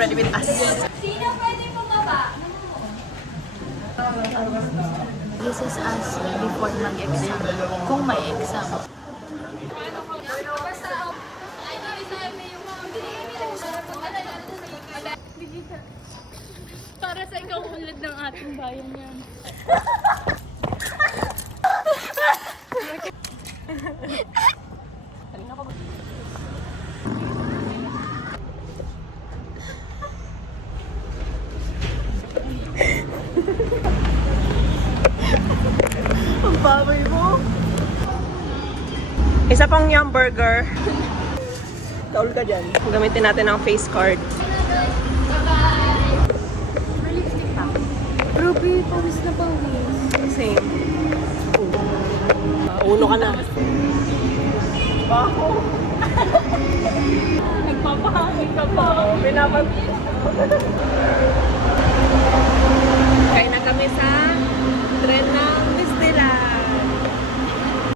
ready with us. Sino pwede bumaba? This is us before mag-exam. Kung may exam. Para sa ikaw ulad ng ating bayan yan. Ang baboy mo. Isa pang yum burger. Taul ka dyan. Gamitin natin ang face card. Ruby, pawis na pawis. Same. Uno ka na. Baho. Nagpapahangin ka pa. Pinapag...